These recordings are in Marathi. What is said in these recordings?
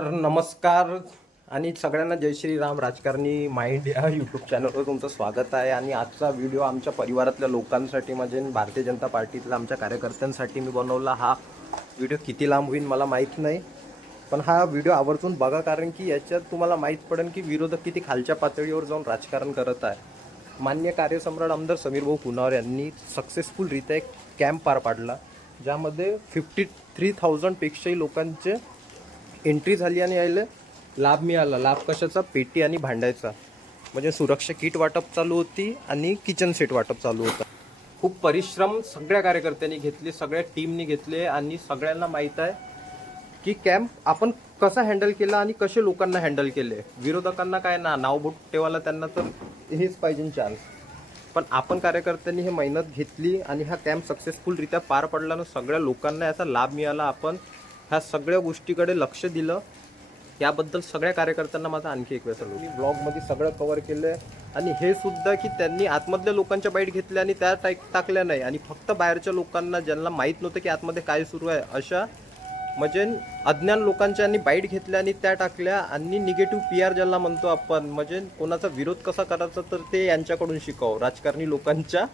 तर नमस्कार आणि सगळ्यांना जय श्रीराम. राजकारणी माइंड या यूट्यूब चॅनलवर तुमचं स्वागत आहे. आणि आजचा व्हिडिओ आमच्या परिवारातल्या लोकांसाठी म्हणजे भारतीय जनता पार्टीतल्या आमच्या कार्यकर्त्यांसाठी मी बनवला. हा व्हिडिओ किती लांब होईल मला माहीत नाही, पण हा व्हिडिओ आवर्जून बघा, कारण की याच्यात तुम्हाला माहीत पडेल की विरोधक किती खालच्या पातळीवर जाऊन राजकारण करत आहे. मान्य कार्यसम्राट आमदार समीर भाऊ पुनावर यांनी सक्सेसफुलरित्या एक कॅम्प पार पाडला, ज्यामध्ये 53,000पेक्षाही लोकांचे एंट्री झाली आणि यायला लाभ मिळाला. लाभ कशाचा? पेटी आणि भांड्याचा. म्हणजे सुरक्षा किट वाटप चालू होती आणि किचन सेट वाटप चालू होता. खूप परिश्रम सगळ्या कार्यकर्त्यांनी घेतले, सगळ्या टीमनी घेतले आणि सगळ्यांना माहीत आहे की कॅम्प आपण कसा हँडल केला आणि कसे लोकांना हँडल केले. विरोधकांना काय ना नाव बोट ठेवायला त्यांना तर हेच पाहिजे चान्स, पण आपण कार्यकर्त्यांनी हे मेहनत घेतली आणि हा कॅम्प सक्सेसफुलरित्या पार पडला आणि सगळ्या लोकांना याचा लाभ मिळाला. आपण ह्या सगळ्या गोष्टीकडे लक्ष दिलं, याबद्दल सगळ्या कार्यकर्त्यांना माझा आणखी एक वेळेस मी ब्लॉगमध्ये सगळं कव्हर केलं. आणि हे सुद्धा की त्यांनी आतमधल्या लोकांच्या बाईट घेतल्या आणि त्या टाकल्या नाही, आणि फक्त बाहेरच्या लोकांना ज्यांना माहीत नव्हतं की आतमध्ये काय सुरू आहे अशा म्हणजे अज्ञान लोकांच्या आणि बाईट घेतल्या आणि त्या टाकल्या. आणि निगेटिव्ह PR ज्यांना म्हणतो आपण, म्हणजे कोणाचा विरोध कसा करायचा तर ते यांच्याकडून शिकाव, राजकारणी लोकांच्या,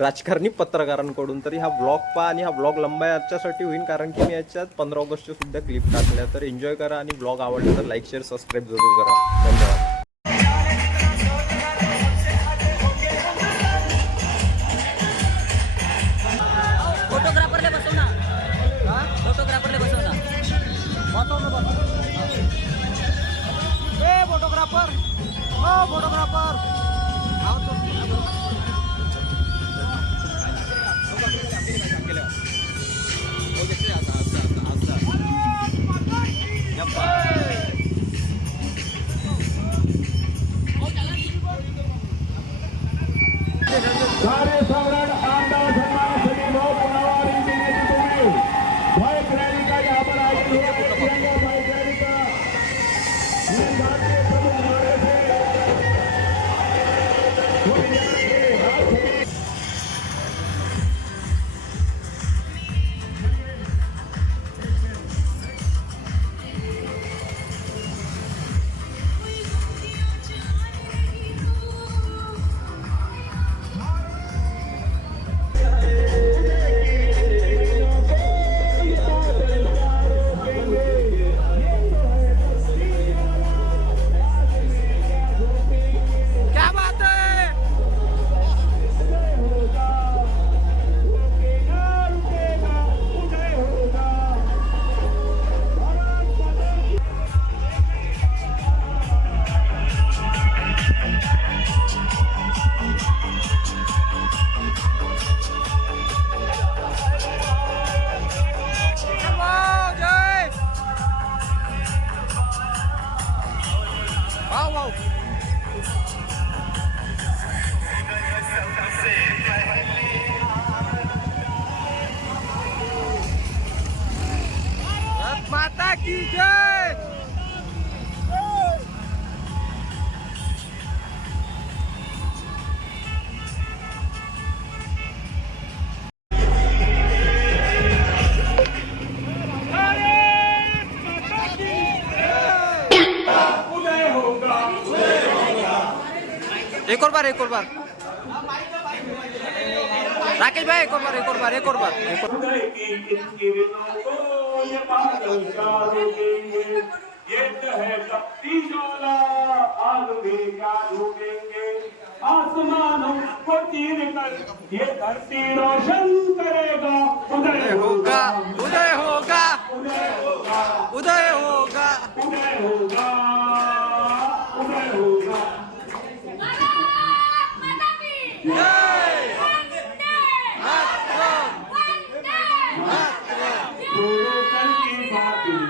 राजकारणी पत्रकारांकडून. तरी हा ब्लॉग पहा आणि हा ब्लॉग लंबा याच्यासाठी होईल कारण की मी याच्यात 15 ऑगस्टच्या सुद्धा क्लिप टाकल्या. तर एन्जॉय करा आणि ब्लॉग आवडला तर लाईक शेअर सबस्क्राईब जरूर करा. धन्यवाद. फोटोग्राफरले बसव ना, फोटोग्राफरले बसव ना, ए फोटोग्राफर, ओ फोटोग्राफर. कार्यसम्राट आमदार सन्मान समीर भाऊ पुनावर यांची नेतृत्व में बाइक रैली का यहाँ पर आयोजन हुआ है. तिरंगा बाइक रैली का भारतीय प्रमुख हमारे से माता की जय. एक और बार राकेश भाई, एक और बार ये है शक्ति ज्वाला आलूगे क्या ढूंढेंगे आसमानों को चीर कर ये धरती रोशन करेगा. उदय होगा, उदय होगा, उदय होगा, उदय होगा, उदय होगा, उदय होगा. छोड़ो कल की बातें,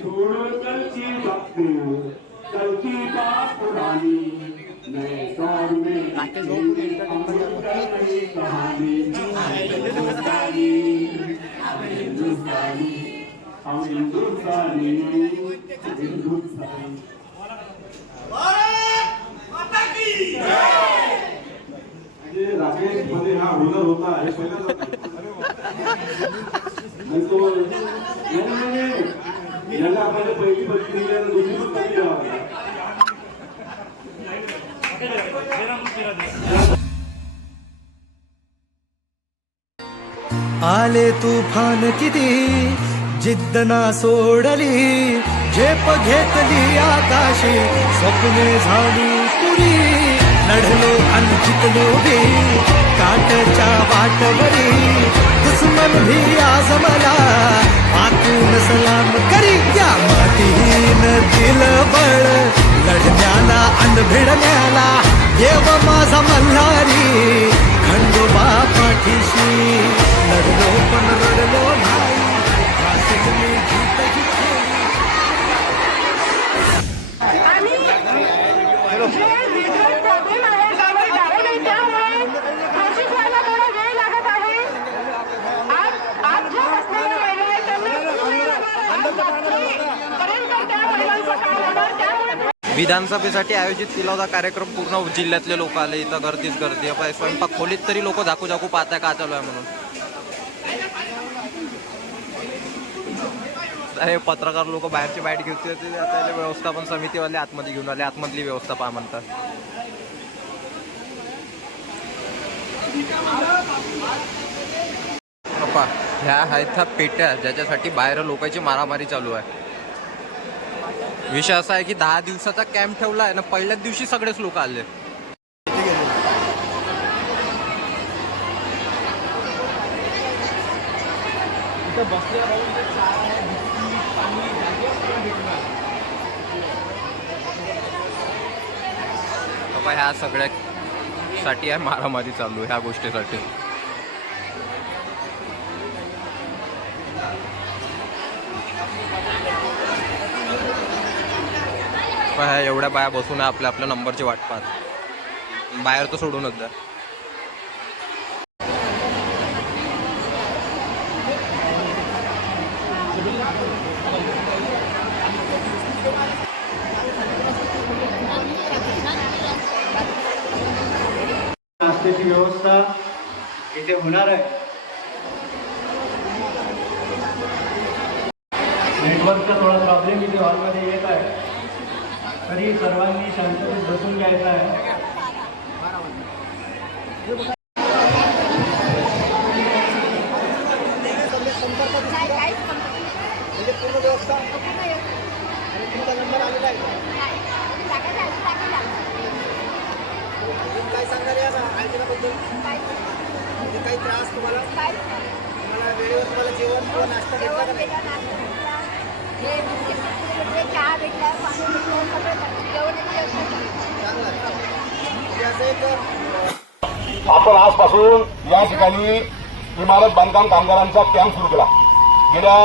छोड़ो कल की बातें, कल की बात पुरानी, नए दौर में नई कहानी. हिंदुस्तानी, हिंदुस्तानी, हम हिंदुस्तानी, हिंदुस्तानी. राकेश मध्ये हा हुनर होता हे पहिल्यांदा आणि तो याला आपल्याला पहिली पदवी दिली आणि दुसरी पदवी द्यावी. आले तुफान किती जिद्द ना सोडली झेप घेतली आकाशी स्वप्ने झाली पुरी लढलो आणि जिंकलो बी काटच्या वाटवरी दुश्मन भी आज मला आतून सलाम करी या मातीहीन दिल बळ लढण्याला अन भिडण्याला देव माझा मल्हारी खंडोबा पाठीशी लढलो पण रडलो नाही वाचेल मी गीत जिंकली. आणि जे विद्युत प्रॉब्लेम आहे त्यावर जाऊ नये त्यामुळे घोषित व्हायला थोडा वेळ लागत आहे. आज जे बसलेले महिला आहेत त्यांना खूप वेळ लागणार आहे. रात्रीपर्यंत त्या महिलांचं काम होणार त्यामुळे विधानसभेसाठी आयोजित केला होता कार्यक्रम पूर्ण जिल्ह्यातले लोक आले. इथं गर्दीच गर्दी आहे. स्वयंपाक खोलीत तरी लोक झाकू झाकू पाहताय का चालू आहे म्हणून. हे पत्रकार लोक बाहेरची बाईट घेतली होती. आता व्यवस्थापन समितीवाले आतमध्ये घेऊन आले. आतमधली व्यवस्था पहा म्हणतात. पप्पा ह्या आहेत ह्या पेट्या ज्याच्यासाठी बाहेर लोकांची मारामारी चालू आहे. विषय असा आहे की 10 दिवसाचा कॅम्प ठेवला आहे ना. पहिल्याच दिवशी सगळेच लोक आले. बाबा ह्या सगळ्यासाठी आहे मारामारी चालू ह्या गोष्टीसाठी. एवढ्या बाया बसून आपल्या आपल्या नंबरची वाट पाहत. बाहेर तर सोडूनच द्या. नाश्त्याची व्यवस्था इथे होणार आहे. नेटवर्कचा थोडा प्रॉब्लेम इथे हॉलमध्ये येत आहे. तरी सर्वांनी शांततेत बसून घ्यायचं आहे. म्हणजे पूर्ण व्यवस्था आणि तुमचा नंबर आलेला आहे. काय सांगणार या आयोजनाबद्दल? म्हणजे काही त्रास तुम्हाला वेळेवर तुम्हाला जेवण किंवा नाश्ता भेटला का नाही? चहा भेटला पाणी भेटलं चांगलं आहे. म्हणजे असं एक आपण आजपासून या ठिकाणी इमारत बांधकाम कामगारांचा कॅम्प सुरू केला. गेल्या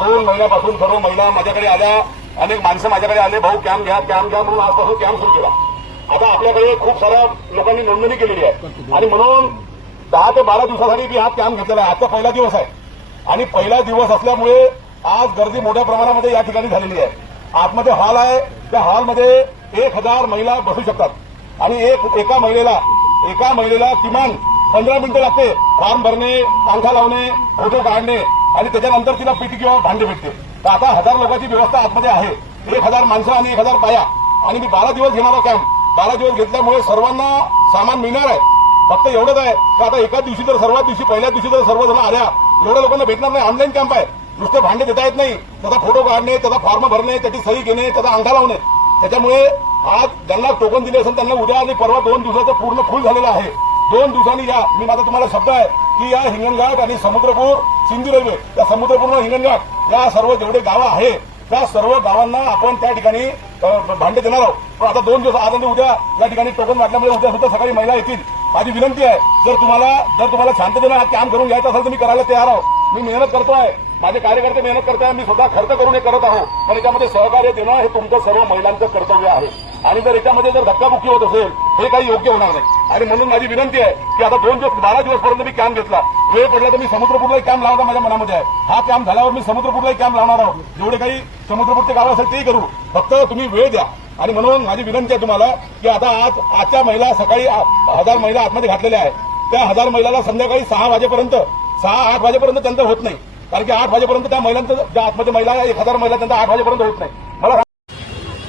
2 महिन्यापासून सर्व महिला माझ्याकडे आल्या. अनेक माणसं माझ्याकडे आले, भाऊ कॅम्प घ्या म्हणून आजपासून कॅम्प सुरू केला. आता आपल्याकडे खूप साऱ्या लोकांनी नोंदणी केलेली आहे आणि म्हणून 10 ते 12 दिवसासाठी मी हा कॅम्प घेतलेला आहे. आजचा पहिला दिवस आहे आणि पहिला दिवस असल्यामुळे आज गर्दी मोठ्या प्रमाणामध्ये या ठिकाणी झालेली आहे. आतमध्ये हॉल आहे. त्या हॉलमध्ये 1000 महिला बसू शकतात आणि एका महिलेला किमान 15 मिनिटं लागते फॉर्म भरणे, अंगठा लावणे, फोटो काढणे आणि त्याच्यानंतर तिला पीटी किंवा भांडे भेटते. तर आता 1000 लोकांची व्यवस्था आतमध्ये आहे. 1000 माणसं आणि 1000 बाया आणि मी 12 दिवस घेणार कॅम्प. 12 दिवस घेतल्यामुळे सर्वांना सामान मिळणार आहे. फक्त एवढंच आहे की आता एका दिवशी तर सर्वात दिवशी पहिल्या दिवशी जर सर्वजण आल्या एवढ्या लोकांना भेटणार नाही. ऑनलाईन कॅम्प आहे. नुसते भांडे देता येत नाही. त्याचा फोटो काढणे, त्याचा फॉर्म भरणे, त्याची सही घेणे, त्याचा अंगठा लावणे. त्याच्यामुळे आज ज्यांना टोकन दिले असेल त्यांना उद्या आणि परवा 2 दिवसाचं पूर्ण फुल झालेलं आहे. 2 दिवसांनी या. मी माझा तुम्हाला शब्द आहे की या हिंगणघाट आणि समुद्रपूर सिंधू रेल्वे या समुद्रपूर हिंगणघाट या सर्व जेवढे गावं आहे त्या सर्व गावांना आपण त्या ठिकाणी भांडे देणार आहोत. पण आता 2 दिवस आज आणि उद्या या ठिकाणी टोकन वाटल्यामुळे उद्या सुद्धा सकाळी महिला येतील. माझी विनंती आहे जर तुम्हाला शांततेने हा कॅम्प करून घ्यायचा असेल तर मी करायला तयार आहोत. मी मेहनत करतोय, माझे कार्यकर्ते मेहनत करताय, मी स्वतः खर्च करून हे करत आहोत. पण याच्यामध्ये सहकार्य देणं हे तुमचं सर्व महिलांचं कर्तव्य आहे आणि जर याच्यामध्ये जर धक्काबुक्की होत असेल हे काही योग्य होणार नाही. आणि म्हणून माझी विनंती आहे की आता 2 दिवस 12 दिवसपर्यंत मी कॅम्प घेतला. वेळ पडला तर मी समुद्रपूरलाही कॅम्प लावता माझ्या मनामध्ये आहे. हा कॅम्प झाल्यावर मी समुद्रपूरलाही कॅम्प लावणार आहोत. जेवढे काही समुद्रपूरचे गाव असेल तेही करू. फक्त तुम्ही वेळ द्या. आणि म्हणून माझी विनंती आहे तुम्हाला की आता आजच्या महिला सकाळी 1000 महिला आतमध्ये घातलेल्या आहेत. त्या 1000 महिलाला संध्याकाळी 6 वाजेपर्यंत 6-8 वाजेपर्यंत त्यांचं होत नाही. कारण की 8 वाजेपर्यंत त्या महिलांचं, ज्या आतमध्ये महिला आहे 1000 महिला, त्यांचा 8 वाजेपर्यंत होत नाही. मला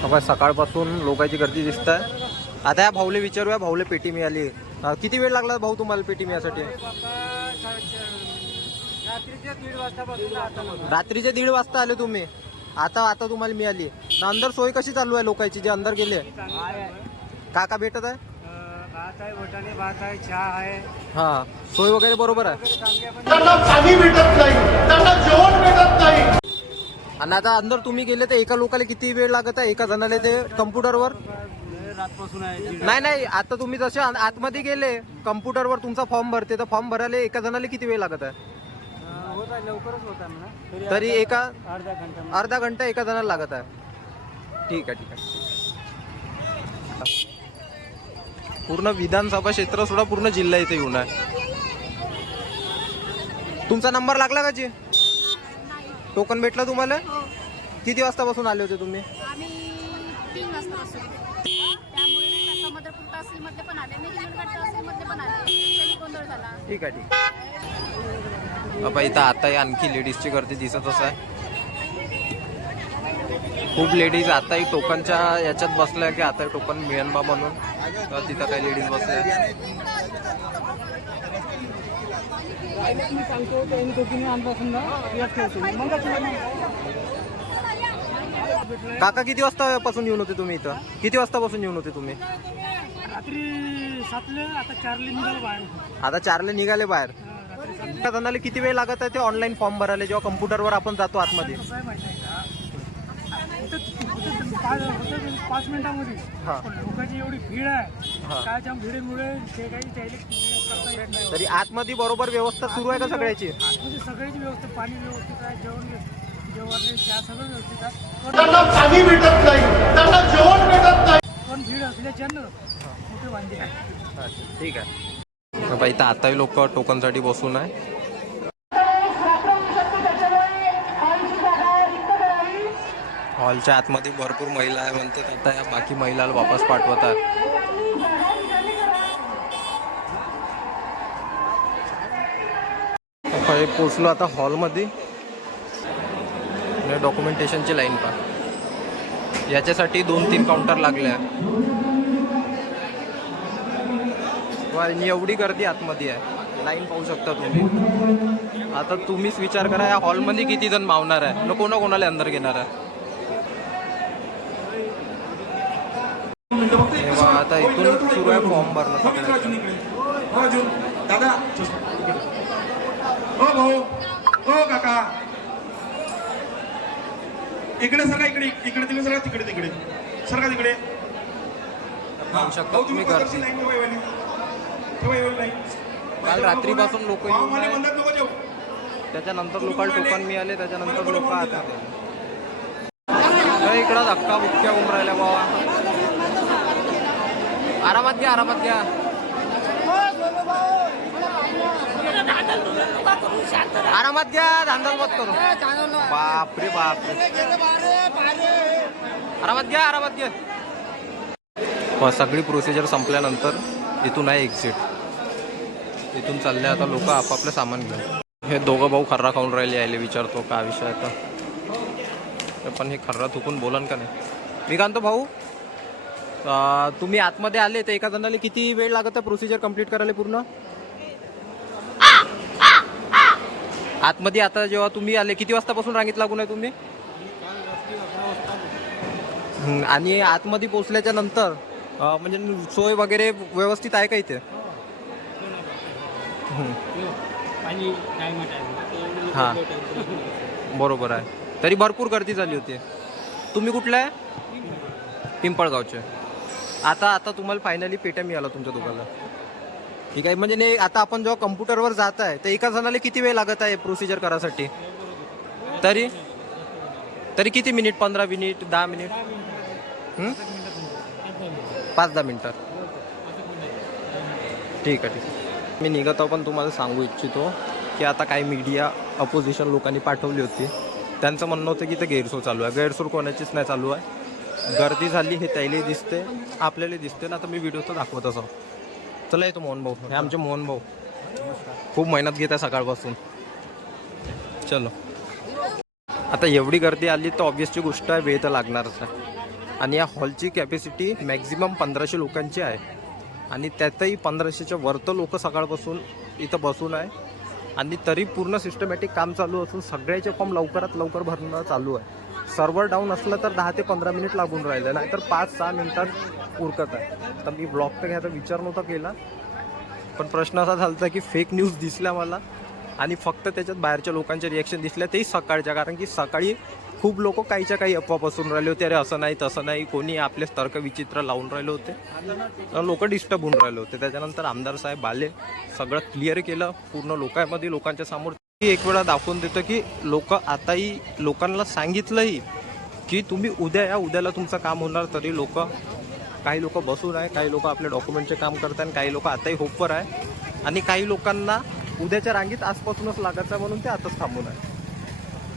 बाबा सकाळपासून लोकांची गर्दी दिसत आहे. आता या भाऊले विचारूया, भाऊले पेटी मिळाली. किती वेळ लागला भाऊ तुम्हाला पेटी मिळासाठी? रात्रीचे 1:30 वाजता आले तुम्ही. आता तुम्हाला मिळाली. अंदर सोय कशी चालू आहे लोकांची जे अंदर गेले? का भेटत आहे? भात आहे, वटाणे भात आहे, चहा आहे. हा, सोय वगैरे बरोबर आहे. त्यांना पाणी भेटत नाही, त्यांना जेवण भेटत नाही. आणि आता अंदर तुम्ही गेले तर एका लोकाला किती वेळ लागत आहे? एका जणाला ते कम्प्युटरवर? रातपासून आहे. नाही, आता तुम्ही जसे आतमध्ये गेले कम्प्युटरवर तुमचा फॉर्म भरते, तर फॉर्म भरायला एका जणाला किती वेळ लागत आहे? होत आहे, लवकरच होत आहे म्हणा. तरी एका अर्धा घंटा एका जणाला लागत आहे. ठीक आहे. पूर्ण विधानसभा क्षेत्र सोडा, पूर्ण जिल्हा इथे येऊन आहे. तुमचा नंबर लागला का जी? टोकन भेटलं तुम्हाला? किती वाजतापासून आले होते तुम्ही? आम्ही 3 वाजता असू. त्यामुळे नाही का समुद्रपूर तहसीलमध्ये पण आले, मेदिनीगड तहसीलमध्ये पण आले. त्यांनी गोंधळ झाला. ठीक आहे. बाबा इथं आताही आणखी लेडीजची गर्दी दिसतच आहे. खूप लेडीज आताही टोकनच्या याच्यात बसल्या की आता टोकन मिळेल बा म्हणून. तर तिथं काही लेडीज बसल्या. काका किती वाजतापासून येऊन होते तुम्ही इथं? किती वाजतापासून येऊन होते तुम्ही? रात्री 7ला, आता 4ला निघालो बाहेर. आता 4ला निघाले बाहेर. त्या जणाला किती वेळ लागत आहे ते ऑनलाईन फॉर्म भरायला जेव्हा कम्प्युटरवर आपण जातो आतमध्ये? कसं आहे माहिती आहे का, होतं 5 मिनिटामध्ये. हा. पण लोकांची एवढी भीड आहे, हा. काय त्या भीडीमुळे ते काही त्याला करता येत नाही. तरी आतमध्ये बरोबर व्यवस्था सुरू आहे का सगळ्याची? आतमध्ये सगळ्याची व्यवस्था, पाणी व्यवस्थित आहे, जेवण त्या सगळं व्यवस्थित आहे. त्यांना पाणी भेटत नाही, त्यांना जेवण भेटत नाही. पण भीड असल्याच्यानं मोठे वांदे आहे. ठीक आहे. बाबा इथं आताही लोक टोकनसाठी बसून आहे. हॉलच्या आतमध्ये भरपूर महिला आहे म्हणतात. आता या बाकी महिलाला वापस पाठवतात. पोचलो आता हॉलमध्ये. डॉक्युमेंटेशनची लाईन पहा. याच्यासाठी 2-3 काउंटर लागले आहे. एवढी गर्दी आतमध्ये आहे. लाईन पाहू शकता तुम्ही. आता तुम्हीच विचार करा या हॉलमध्ये किती जण मावणार आहे न कोणाला अंदर घेणार आहे. तेव्हा आता इथून सुरू आहे फॉर्म भरणं सगळ्यांचं. दादा, हो भाऊ, हो काका, इकडे सरका, इकडे तुम्ही सरका, तिकडे सरका, तिकडे पाहू शकता तुम्ही गर्दी. काल रात्रीपासून लोक येऊन आहे. त्याच्यानंतर लोकांना टोकन मिळाले, त्याच्यानंतर लोक आता इकडं धक्का बुक्क्या होऊन राहिल्या बाबा. आरामात घ्या. आरामात घ्या, धांदल मत करू. बापरे. आरामात घ्या. सगळी प्रोसिजर संपल्यानंतर इथून आहे एक्झिट. इथून चालले आता लोक आपापलं सामान घेऊन. हे दोघं भाऊ खर्रा खाऊन राहिले विचारतो का विषय आता. पण हे खर्रा थुकून बोलन का नाही? मी कांतो भाऊ, तुम्ही आतमध्ये आले तर एका जणाला किती वेळ लागत आहे प्रोसिजर कंप्लीट करायला पूर्ण? आतमध्ये आता जेव्हा तुम्ही आले किती वाजतापासून रांगेत लागून आहे तुम्ही? आणि आतमध्ये पोचल्याच्या नंतर म्हणजे सोय वगैरे व्यवस्थित आहे का इथे? हां, बरोबर आहे. तरी भरपूर गर्दी झाली होती. तुम्ही कुठला आहे? पिंपळगावचे. आता तुम्हाला फायनली पेट्या मिळाला तुमच्या दुकानाला. ठीक आहे. म्हणजे आता आपण जेव्हा कम्प्युटरवर जात आहे तर एका जणाला किती वेळ लागत आहे प्रोसिजर करायसाठी? तरी किती मिनिट? 15 minute, 10 minute? 5-10 मिनिटात. ठीक आहे. मी निघत आहो, पण तुम्हाला सांगू इच्छितो की आता काही मीडिया अपोजिशन लोकांनी पाठवली होती. त्यांचं म्हणणं होतं की ते गैरसोय चालू आहे. गैरसोय कोणाचीच नाही चालू आहे. गर्दी झाली हे त्याला दिसते, आपल्याला दिसते ना. आता मी व्हिडिओ तर दाखवत असो. चला येतो मोहन भाऊ. हे आमचे मोहन भाऊ खूप मेहनत घेत आहे सकाळपासून. चलो. आता एवढी गर्दी आली तर ऑब्वियसची गोष्ट आहे, वेळ तर लागणारच आहे. आणि या हॉलची कॅपॅसिटी मॅक्झिमम 1500 लोकांची आहे. आणि त्यातही 1500च्या वरतं लोक सकाळपासून इथं बसून आहे. आणि तरी पूर्ण सिस्टमॅटिक काम चालू असून सगळ्याचे फॉर्म लवकरात लवकर भरणं चालू आहे. सर्व्हर डाऊन असलं तर 10 ते 15 मिनिट लागून राहिलं, नाही तर 5-6 मिनिटात उरकत आहे. तर मी ब्लॉग तर घ्यायचा विचार नव्हता केला, पण प्रश्न असा झाला की फेक न्यूज दिसल्या मला. आणि फक्त त्याच्यात बाहेरच्या लोकांचे रिॲक्शन दिसल्या, तेही सकाळच्या. कारण की सकाळी खूप लोक काहीच्या काही अफवा पसरून राहिले होते, अरे असं नाही तसं नाही, कोणी आपले तर्क विचित्र लावून राहिले होते, लोक डिस्टर्ब होऊन राहिले होते. त्याच्यानंतर आमदार साहेब आले, सगळं क्लिअर केलं पूर्ण लोकांमध्ये, लोकांच्या समोर. एक वेळा दाखवून देतं की आताही लोकांना सांगितलंही की तुम्ही उद्या या, उद्याला तुमचं काम होणार. तरी काही लोक बसून आहे, काही लोक आपल्या डॉक्युमेंटचे काम करतात, आणि काही लोक आताही होपवर आहे. आणि काही लोकांना उद्याच्या रांगीत आजपासूनच लागायचं आहे, म्हणून ते आताच थांबून आहे.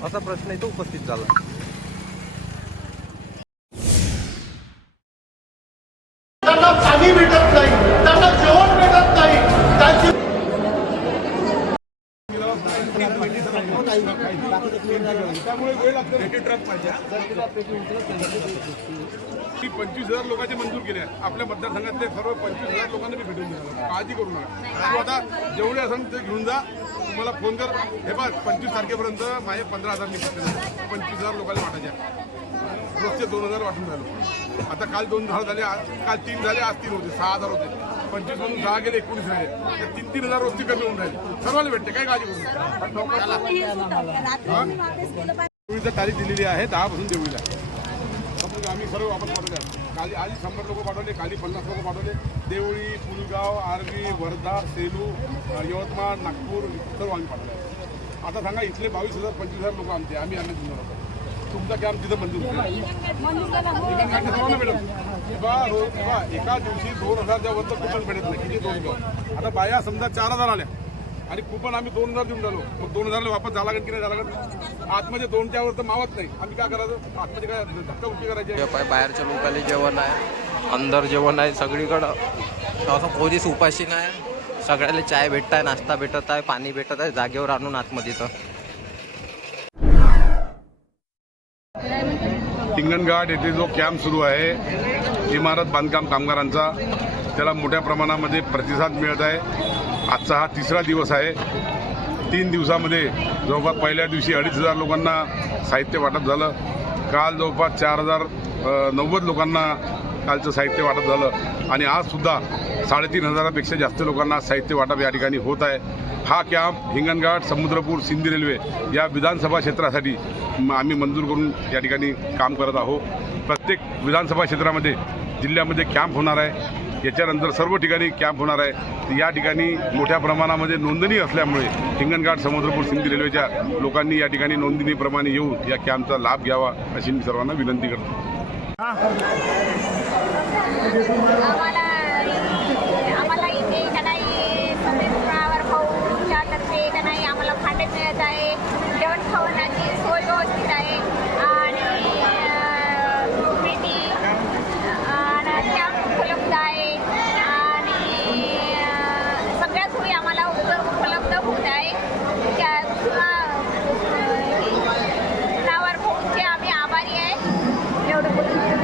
असा प्रश्न इथं उपस्थित झाला. त्यांना पाणी भेटत नाही, त्यांना जेवण भेटत नाही, त्यांची त्यामुळे वेळ लागतो. ट्रक पाहिजे. 25,000 लोकांचे मंजूर केले आहे. आपल्या मतदारसंघातले सर्व 25,000 लोकांना मी भेटून दिला. काळजी करू नका. तू आता जेवढे असेल ते घेऊन जा, तुम्हाला फोन कर. हे बघ 25 तारखेपर्यंत माझे 15,000 निघतात. 25,000 लोकांना वाटायचे. रोजचे 2,000 वाटून झालो. आता काल 2 झाले, काल 3 झाले, आज 3 होते, 6,000 होते. 25 मधून 6 गेले, 19 राहिले. 3,000 रोजची कमी होऊन राहिले. सर्वांना भेटते, काय काळजी करू नका. तारीख दिलेली आहे 10 पासून देऊला. आम्ही सर्व वापस पाठवले. काली आधी 100 लोक पाठवले, काली 50 लोक पाठवले. देवळी, पुलगाव, आर्वी, वर्धा, सेलू, यवतमाळ, नागपूर सर्व आम्ही पाठवले. आता सांगा इथले 22,000 25,000 लोक आमचे, आम्ही आणले तुमच्या. तुमचा कॅम्प तिथं मंजूर सर्वांना भेटत. एका दिवशी 2,000च्या वरचं कुपन भेटत नाही. किती 2,000. आता बाया समजा 4,000 आल्या आणि कुपन आम्ही 2,000 देऊन राहिलो. मग 2,000ला वापस झाला की नाही झाला. आतमध्ये 2च्या वर तर मावत नाही. आम्ही काय करायचं, आतमध्ये काय धक्का उलटी करायची. बाहेरच्या लोकांना जेवण आहे, अंदर जेवण आहे, सगळीकडं असं कोणीच उपाशी नाही. सगळ्याला चाय भेटत आहे, नाश्ता भेटत आहे, पाणी भेटत आहे, जागेवर आणून आतमध्ये. तर हिंगणघाट येथे जो कॅम्प सुरू आहे इमारत बांधकाम कामगारांचा, त्याला मोठ्या प्रमाणामध्ये प्रतिसाद मिळत आहे. आजचा हा 3रा दिवस आहे. 3 दिवसामध्ये जवळपास पहिल्या दिवशी 2,500 लोकांना साहित्य वाटप झालं. काल जवळपास 4,090 लोकांना कालचं साहित्य वाटप झालं. आणि आजसुद्धा 3,500पेक्षा जास्त लोकांना साहित्य वाटप या ठिकाणी होत आहे. हा कॅम्प हिंगणघाट, समुद्रपूर, सिंदी रेल्वे या विधानसभा क्षेत्रासाठी आम्ही मंजूर करून या ठिकाणी काम करत आहोत. प्रत्येक विधानसभा क्षेत्रामध्ये जिल्ह्यामध्ये कॅम्प होणार आहे. याच्यानंतर सर्व ठिकाणी कॅम्प होणार आहे. या ठिकाणी मोठ्या प्रमाणामध्ये नोंदणी असल्यामुळे हिंगणघाट, समुद्रपूर, सिंदी रेल्वेच्या लोकांनी या ठिकाणी नोंदणीप्रमाणे येऊन या कॅम्पचा लाभ घ्यावा अशी मी सर्वांना विनंती करतो. आम्हाला इथे त्यांनाही समुद्रावर भाऊच्या तर्फे त्यांनाही आम्हाला भांडे मिळत आहे. जेवण खावण्याची सोय व्यवस्थित आहे. आणि मेथी आणि कॅम्प उपलब्ध आहे. आणि सगळ्या सोयी आम्हाला उपलब्ध होत आहे. नावार भाऊचे आम्ही आभारी आहे. एवढं बोलून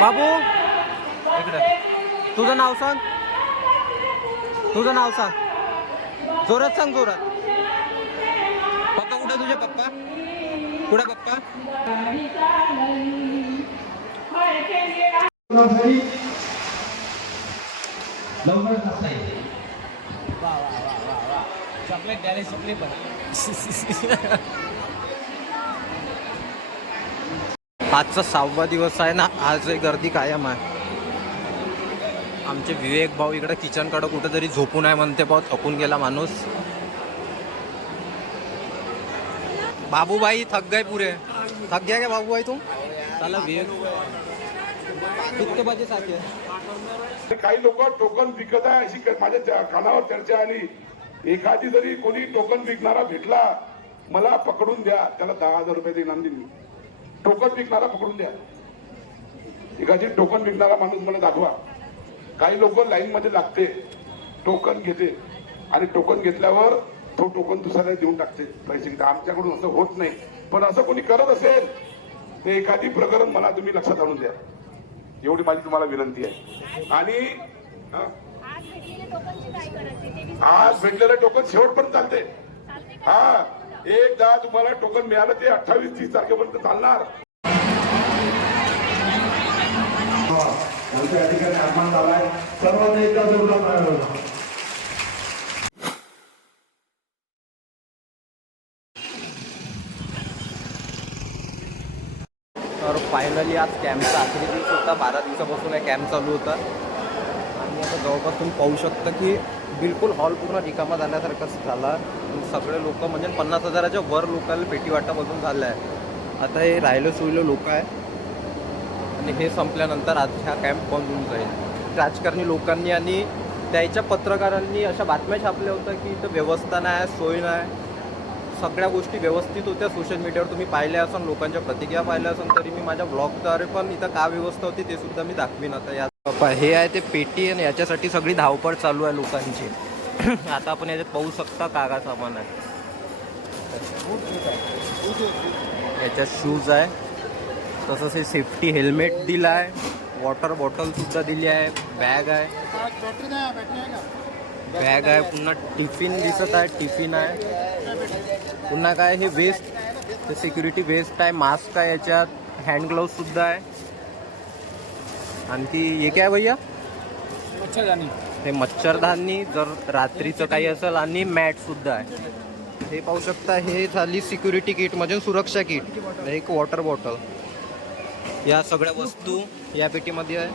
बाबू इकडे, तुझं नाव सांग. तुझं नाव सांग, जोरात सांग, जोरात. पप्पा कुठे तुझे? पप्पा कुठे? पप्पा चॉकलेट द्यायला शिकले. पण आजचा 6वा दिवस आहे ना. आज गर्दी कायम आहे. आमचे विवेक भाऊ इकडे किचनकडं कुठेतरी झोपून आहे म्हणते. भाऊ थकून गेला माणूस. बाबूभाई थक गए पूरे. थक गया क्या बाबूभाई तुम? चला विवेक कितने बजे साथी आहे. काही लोक टोकन विकत आहे अशी माझ्या कानावर चर्चा आली. एखादी जरी कोणी टोकन विकणारा भेटला, मला पकडून द्या, त्याला 10,000 रुपयाचे इनाम देईन मी. टोकन विकणारा पकडून द्या. एखादी टोकन विकणारा माणूस मला दाखवा. काही लोक लाईन मध्ये लागते, टोकन घेते आणि टोकन घेतल्यावर तो टोकन दुसऱ्याला देऊन टाकते पैसे. आमच्याकडून असं होत नाही. पण असं कोणी करत असेल तर एखादी प्रकरण मला तुम्ही लक्षात आणून द्या, एवढी माझी तुम्हाला विनंती आहे. आणि आज भेटलेलं टोकन शेवटपर्यंत चालते. हा, एकदा तुम्हाला टोकन मिळालं ते 28-30 तारखेपर्यंत चालणार. या ठिकाणी आगमन झालाय. सर्वांनी एकदा जोरदार टाळ्या वाजवा. तर फायनली आज कॅम्पचा आखरी दिवस होता. 12 दिवसापासून हे कॅम्प चालू होता आणि आता जवळपास तुम्ही पाहू शकता की बिलकुल हॉल पूर्ण रिकामा झाल्यासारखाच झाला. सगळे लोक म्हणजे 50,000च्या वर लोकांना पेटीवाटा बसून झालं आहे. आता हे राहिलं सोयलं लोक आहे आणि हे संपल्यानंतर आज हा कॅम्प बंद होऊन जाईल. राजकारणी लोकांनी आणि त्याच्या पत्रकारांनी अशा बातम्या छापल्या होत्या की इथं व्यवस्था नाही, सोय नाही. सगळ्या गोष्टी व्यवस्थित होत्या. सोशल मीडियावर तुम्ही पाहिल्या असाल, लोकांच्या प्रतिक्रिया पाहिल्या असाल. तरी मी माझ्या ब्लॉगद्वारे पण इथं का व्यवस्था होती ते सुद्धा मी दाखवीन. आता या हे आहे ते पेटी आणि याच्यासाठी सगळी धावपळ चालू आहे लोकांची. आता आपण याच्यात पाहू शकता काय सामान आहे. याच्यात शूज आहे, तसंच हे सेफ्टी हेल्मेट दिलं आहे, वॉटर बॉटल सुद्धा दिली आहे, बॅग आहे, पुन्हा टिफिन दिसत आहे, टिफिन आहे, पुन्हा काय हे वेस्ट, ते सिक्युरिटी वेस्ट आहे, मास्क आहे याच्यात, हँड ग्लोव्ह सुद्धा आहे. आणखी हे काय भैया? मच्छरदानी. हे मच्छरदानी जर रात्रीचं काही असेल आणि मॅट सुद्धा आहे. हे पाहू शकता, हे झाली सिक्युरिटी किट म्हणजे सुरक्षा किट. एक वॉटर बॉटल. या सगळ्या वस्तू या पेटीमध्ये आहे.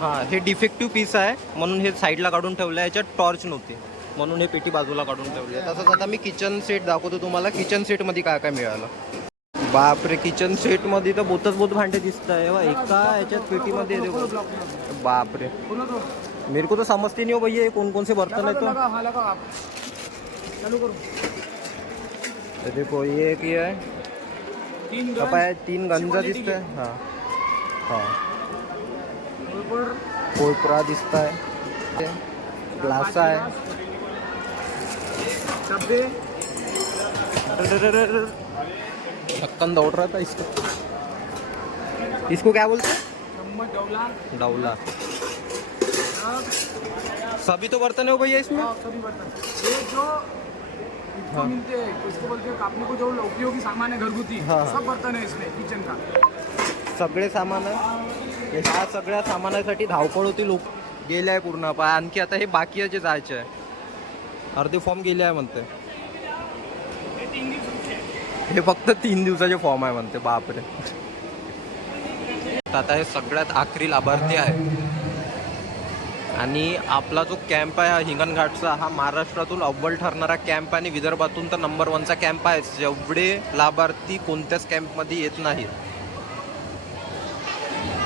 हां, हे डिफेक्टिव्ह पीस आहे म्हणून हे साईडला काढून ठेवलं आहे. याच्यात टॉर्च नव्हती म्हणून हे पेटी बाजूला काढून ठेवली आहे. तसंच आता मी किचन सेट दाखवतो तुम्हाला. किचन सेटमध्ये काय काय मिळालं. बापरे, किचन सेटमध्ये तर बोत भांडे दिसत आहे. एका याच्यात पेटीमध्ये बापरे, मेरे को तो समजते नहीं हो भैया ये कौन कौन से बर्तन है. तो देखो ये एक ये है, 3 गंजा दिसत आहे. हां हां, कोपरा दिसत आहे, ग्लास आहे, ढक्कन दौड़ रहा था इसको क्या बोलते हैं? डौला. सभी तो बर्तन है भैया इसमें? सभी बर्तन. ये जो मिलते हैं उसको बोलते हैं, अपने को जो उपयोगी सामान है घरगुती, सब बर्तन है इसमें किचन का. सगळे सामान आहे. ह्या सगळ्या सामानासाठी धावपळ होती. लोक गेले आहे पूर्ण. आणखी आता हे बाकी आहे जे जायचे आहे. अर्धे फॉर्म गेले आहे म्हणते. हे फक्त 3 दिवसाचे फॉर्म आहे म्हणते. बापरे. आता हे सगळ्यात आखरी लाभार्थी आहे आणि आपला जो कॅम्प आहे हा हिंगणघाटचा, हा महाराष्ट्रातून अव्वल ठरणारा कॅम्प आणि विदर्भातून तर नंबर 1चा कॅम्प आहे. जेवढे लाभार्थी कोणत्याच कॅम्पमध्ये येत नाहीत.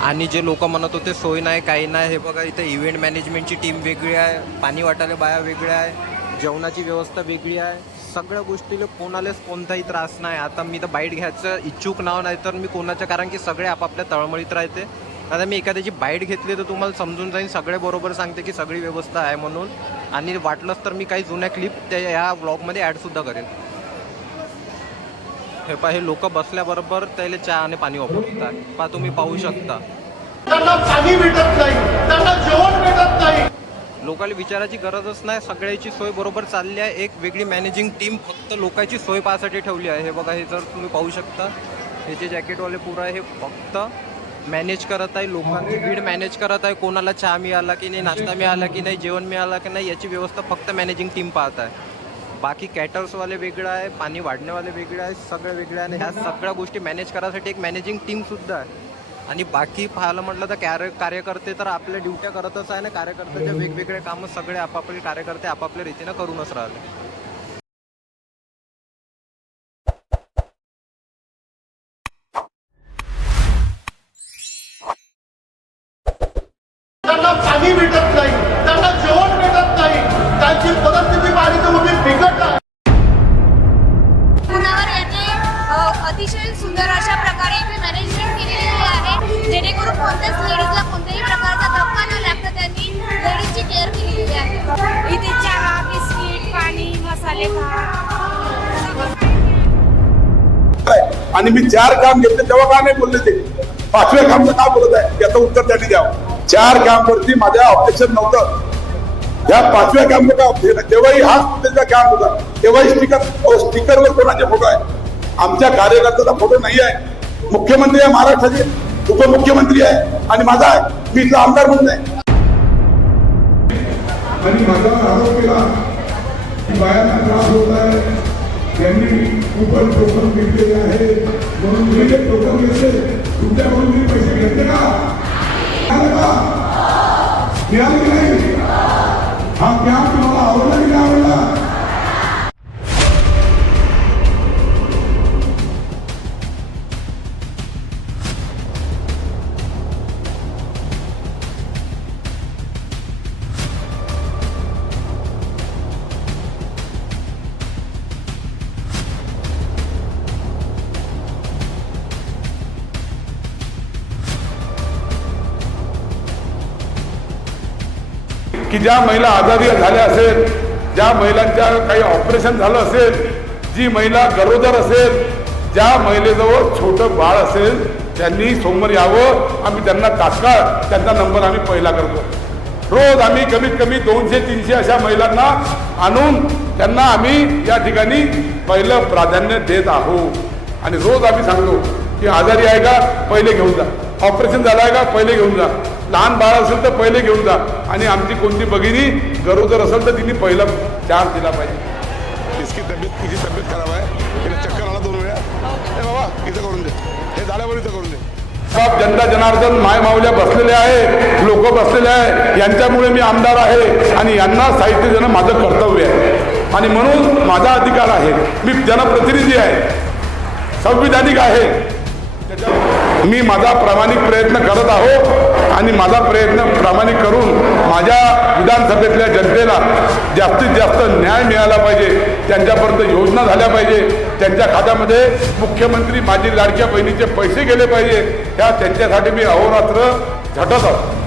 आणि जे लोक म्हणत होते सोय नाही काही नाही, हे बघा इथे इव्हेंट मॅनेजमेंटची टीम वेगळी आहे, पाणी वाटायला बाया वेगळ्या आहे, जेवणाची व्यवस्था वेगळी आहे. सगळ्या गोष्टीला कोणालाच कोणताही त्रास नाही. आता मी तर बाईट घ्यायचं इच्छुक नाव नाही तर मी कोणाच्या, कारण की सगळे आपापल्या तळमळीत राहते. आता मी एखाद्याची बाईट घेतली तर तुम्हाला समजून जाईल, सगळे बरोबर सांगते की सगळी व्यवस्था आहे म्हणून. आणि वाटलंच तर मी काही जुन्या क्लिप त्या ह्या ब्लॉगमध्ये ॲडसुद्धा करेन. हे लोक बसल्याबरोबर त्याला चहा आणि पाणी वापरतात. तुम्ही पाहू शकता. त्यांना पाणी भेटत नाही, त्यांना जेवण भेटत नाही. लोकांना विचारायची गरजच नाही. सगळ्याची सोय बरोबर चालली आहे. एक वेगळी मॅनेजिंग टीम फक्त लोकांची सोय पाहण्यासाठी ठेवली आहे. हे बघा, हे जर तुम्ही पाहू शकता, हे जे जॅकेटवाले पुरं आहे हे फक्त मॅनेज करत आहे, लोकांची भीड मॅनेज करत आहे. कोणाला चहा मिळाला की नाही, नाश्ता मिळाला की नाही, जेवण मिळाला की नाही, याची व्यवस्था फक्त मॅनेजिंग टीम पाहत आहे. बाकी कॅटर्सवाले वेगळं आहे, पाणी वाढण्यावाले वेगळे आहे, सगळं वेगळं आहे. आणि ह्या सगळ्या गोष्टी मॅनेज करायसाठी एक मॅनेजिंग टीमसुद्धा आहे. आणि बाकी पाहायला म्हटलं तर कार्यकर्ते तर आपल्या ड्युट्या करतच आहे ना. कार्यकर्त्याचे वेगवेगळे कामं सगळे आपापले कार्यकर्ते आपापल्या रीतीनं करूनच राहिले. त्यांना पाणी भेटत नाही, त्यांना जेवण भेटत राज्याची परिस्थिती पाहिली तर मोठी बिकट आहे. पुण्यावर यांनी अतिशय सुंदर अशा प्रकारे मॅनेजमेंट केलेली आहे, जेणेकरून कोणत्याच लेडीजला कोणत्याही प्रकारचा धक्का न लागता त्यांनी लेडीजची केअर केलेली आहे. इथे चहा, बिस्किट, पाणी, मसाले भात. आणि मी 4 काम घेतले तेव्हा का नाही बोलले ते? 5व्या कामचं का बोलत आहे याचं उत्तर त्यांनी द्यावं. 4 कामवरती माझ्या ऑब्जेक्शन नव्हतं. या 5व्या कामचं का ऑब्जेक्शन? तेव्हाही हाच मुद्द्याचा काम होता, तेव्हाही स्टिकरवर कोणाचे फोटो आहे? आमच्या कार्यकर्त्याचा फोटो नाही आहे. मुख्यमंत्री आहे महाराष्ट्राचे, उपमुख्यमंत्री आहे आणि माझा आहे. मी इथला आमदार म्हणून आहे. आणि माझा आरोप केला की बायांना त्रास होत आहे, त्यांनी कूपन टोकन घेतलेले आहे म्हणून मी जे टोकन घेतले तुमच्याकडून मी पैसे घेतले का? मिळाले की नाही? हा कॅम्प तुम्हाला आवडला की नाही आवडला? की ज्या महिला आजारी झाल्या असेल, ज्या महिलांच्या काही ऑपरेशन झालं असेल, जी महिला गरोदर असेल, ज्या महिलेजवळ छोटं बाळ असेल, त्यांनी सोमवार यावं. आम्ही त्यांना तात्काळ त्यांचा नंबर आम्ही पहिला करतो. रोज आम्ही कमीत कमी 200-300 अशा महिलांना आणून त्यांना आम्ही या ठिकाणी पहिलं प्राधान्य देत आहोत. आणि रोज आम्ही सांगतो की आजारी आहे का पहिले घेऊन जा, ऑपरेशन झालं आहे का पहिले घेऊन जा, लहान बाळ असेल तर पहिले घेऊन जा. आणि आमची कोणती भगिनी गरोदर असेल तर तिने पहिला चान्स दिला पाहिजे. इसकी तब्येत खराब आहे, तिला चक्कर आला 2 वेळा. हे बाबा इथं करून दे, हे झाल्यावर इथं करून दे. जनता जनार्दन माय माऊल्या बसलेले आहे, लोक बसलेले आहे, यांच्यामुळे मी आमदार आहे आणि यांना साहित्य देणं माझं कर्तव्य आहे. आणि म्हणून माझा अधिकार आहे. मी जनप्रतिनिधी आहे, संविधानिक आहे. मी माझा प्रामाणिक प्रयत्न करत आहो आणि माझा प्रयत्न प्रामाणिक करून माझ्या विधानसभेतल्या जनतेला जास्तीत जास्त न्याय मिळाला पाहिजे, त्यांच्यापर्यंत योजना झाल्या पाहिजे, त्यांच्या खात्यामध्ये मुख्यमंत्री माझी लाडक्या बहिणीचे पैसे गेले पाहिजे. त्यांच्यासाठी मी अहोरात्र झटत आहोत.